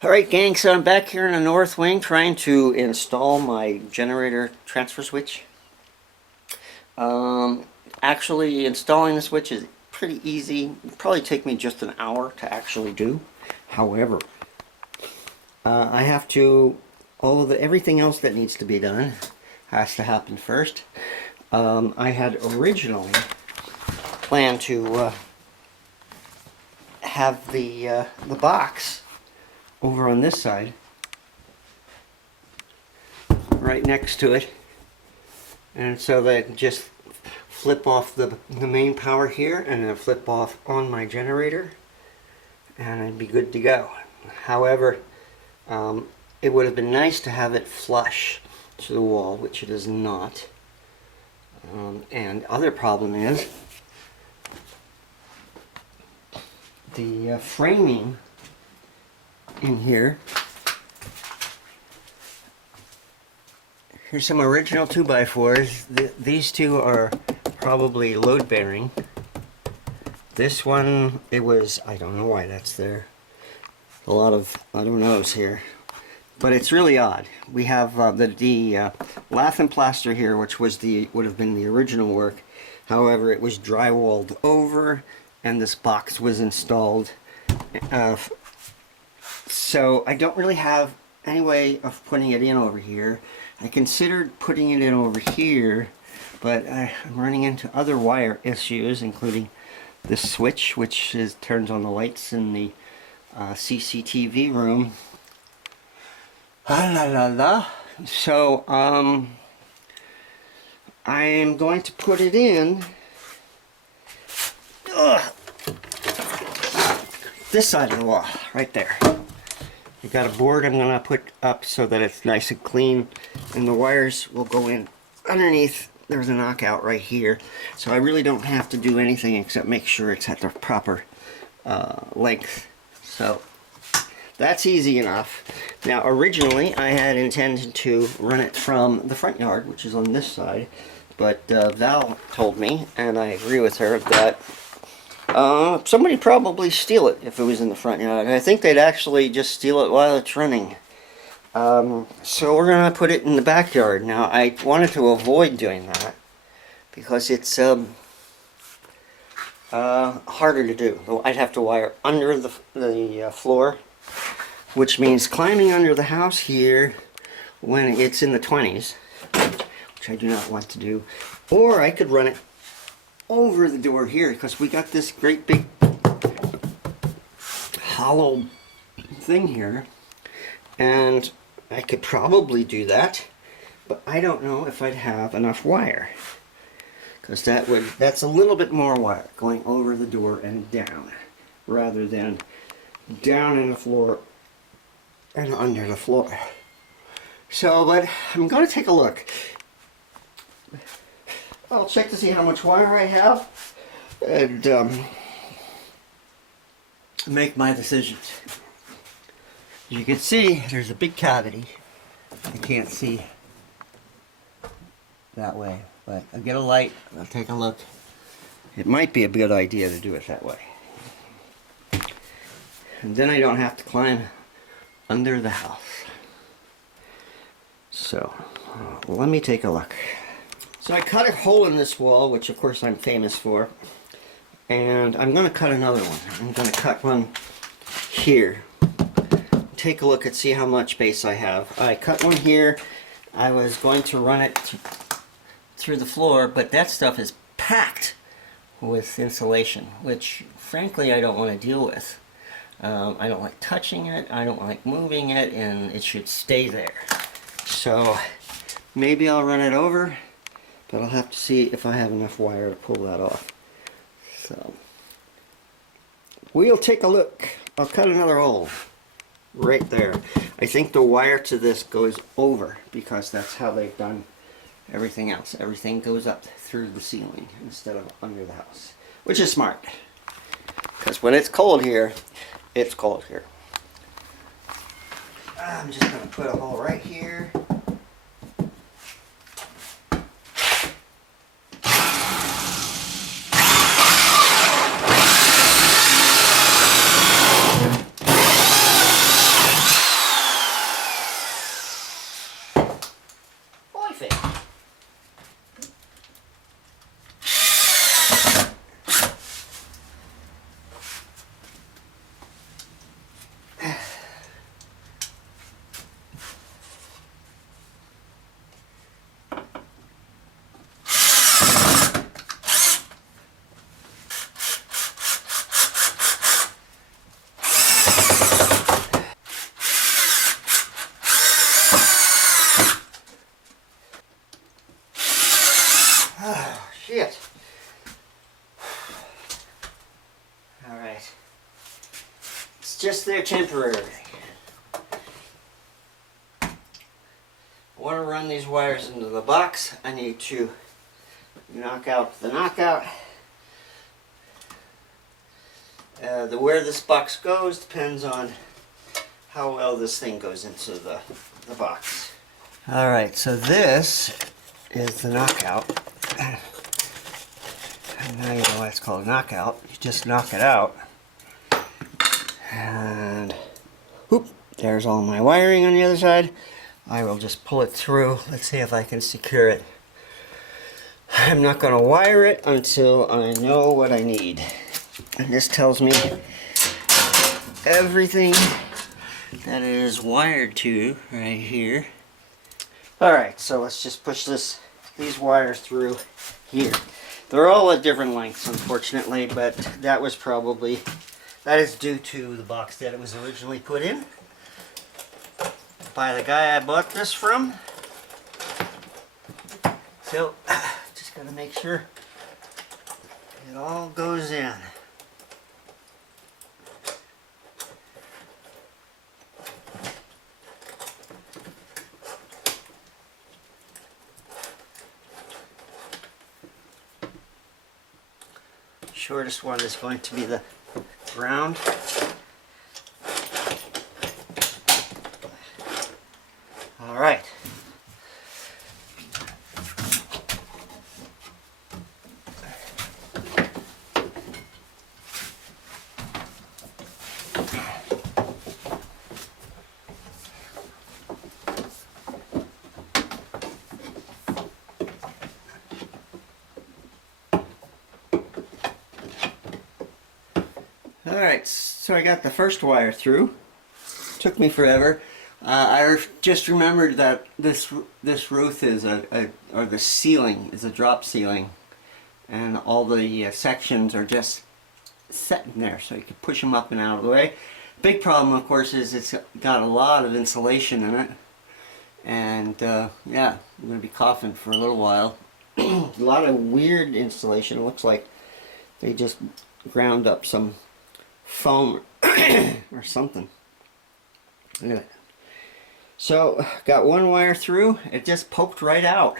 Alright gang, so I'm back here in the north wing trying to install my generator transfer switch. Actually installing the switch is pretty easy. It'll probably take me just an hour to actually do. However, I have to, everything else that needs to be done has to happen first. I had originally planned to have the box over on this side, right next to it, and so that just flip off the main power here and then flip off on my generator and I'd be good to go. However, it would have been nice to have it flush to the wall, which it is not. And other problem is the framing in here. Here's some original 2x4s. These two are probably load bearing. This one, it was, I don't know why that's there. A lot of, I don't knows here. But it's really odd. We have the lath and plaster here, which was would have been the original work. However, it was drywalled over and this box was installed. So I don't really have any way of putting it in over here. I considered putting it in over here, but I'm running into other wire issues, including this switch, which turns on the lights in the CCTV room. So I am going to put it in this side of the wall, right there. I got a board I'm going to put up so that it's nice and clean, and the wires will go in underneath. There's a knockout right here, so I really don't have to do anything except make sure it's at the proper length. So that's easy enough. Now originally I had intended to run it from the front yard, which is on this side, but Val told me, and I agree with her, that somebody probably steal it if it was in the front yard. I think they'd actually just steal it while it's running. So we're going to put it in the backyard. Now I wanted to avoid doing that because it's harder to do. I'd have to wire under the floor, which means climbing under the house here when it's in the 20s, which I do not want to do. Or I could run it over the door here, because we got this great big hollow thing here, and I could probably do that, but I don't know if I'd have enough wire, because that's a little bit more wire going over the door and down, rather than down in the floor and under the floor. So, but I'm going to take a look. I'll check to see how much wire I have and make my decisions. As you can see, there's a big cavity. I can't see that way, but I'll get a light, I'll take a look. It might be a good idea to do it that way. And then I don't have to climb under the house. So, let me take a look. So I cut a hole in this wall, which of course I'm famous for, and I'm going to cut another one. I'm going to cut one here. Take a look and see how much space I have. I cut one here. I was going to run it through the floor, but that stuff is packed with insulation, which frankly I don't want to deal with. I don't like touching it, I don't like moving it, and it should stay there. So maybe I'll run it over, but I'll have to see if I have enough wire to pull that off. So we'll take a look. I'll cut another hole right there. I think the wire to this goes over, because that's how they've done everything else. Everything goes up through the ceiling instead of under the house, which is smart, because when it's cold here, it's cold here. I'm just going to put a hole right here. just there temporarily. I want to run these wires into the box. I need to knock out the knockout. Where this box goes depends on how well this thing goes into the box. Alright, so this is the knockout. And now you know why it's called a knockout. You just knock it out. And whoop, there's all my wiring on the other side. I will just pull it through. Let's see if I can secure it. I'm not going to wire it until I know what I need. And this tells me everything that it is wired to right here. Alright, so let's just push these wires through here. They're all at different lengths, unfortunately, but that is due to the box that it was originally put in by the guy I bought this from. So, just gotta make sure it all goes in. Shortest one is going to be the ground. All right. Alright, so I got the first wire through. Took me forever. I just remembered that this roof is or the ceiling is a drop ceiling, and all the sections are just set in there, so you can push them up and out of the way. Big problem, of course, is it's got a lot of insulation in it, and yeah, I'm going to be coughing for a little while. A lot of weird insulation. It looks like they just ground up some foam or something. Look at that. So, got one wire through, it just poked right out.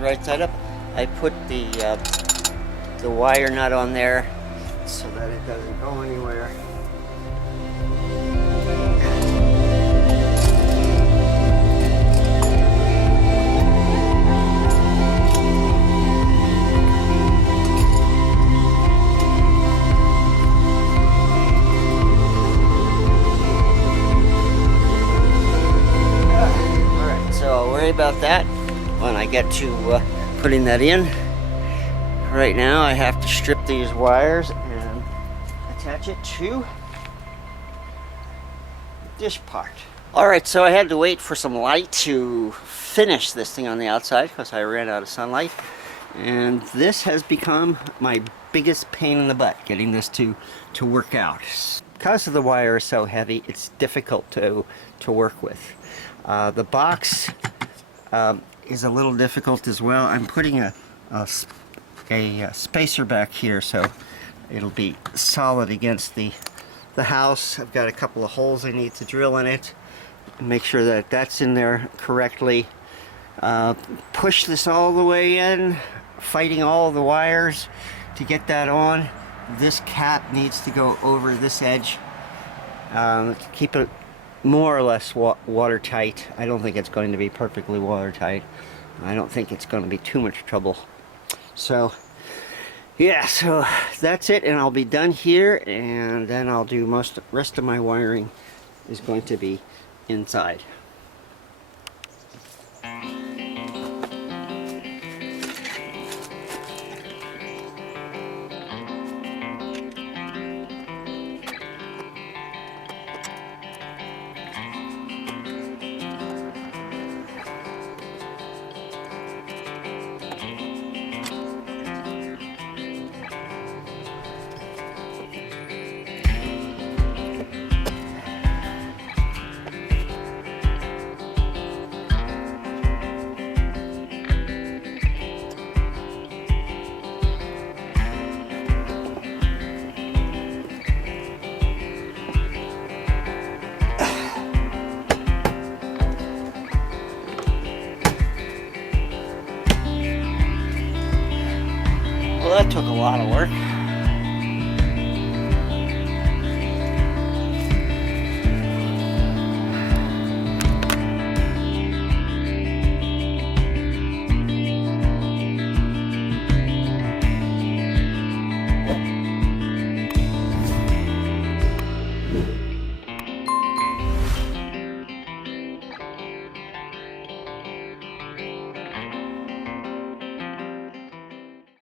Right side up. I put the wire nut on there so that it doesn't go anywhere. Alright, so I'll worry about that when I get to putting that in. Right now I have to strip these wires and attach it to this part. Alright, so I had to wait for some light to finish this thing on the outside because I ran out of sunlight, and this has become my biggest pain in the butt, getting this to work out. Because the wire is so heavy, it's difficult to work with. The box is a little difficult as well. I'm putting a spacer back here so it'll be solid against the house. I've got a couple of holes I need to drill in it. Make sure that that's in there correctly. Push this all the way in, fighting all the wires to get that on. This cap needs to go over this edge to keep it more or less watertight. I don't think it's going to be perfectly watertight. I don't think it's going to be too much trouble. So yeah, so that's it, and I'll be done here, and then I'll do rest of my wiring is going to be inside. Well, that took a lot of work.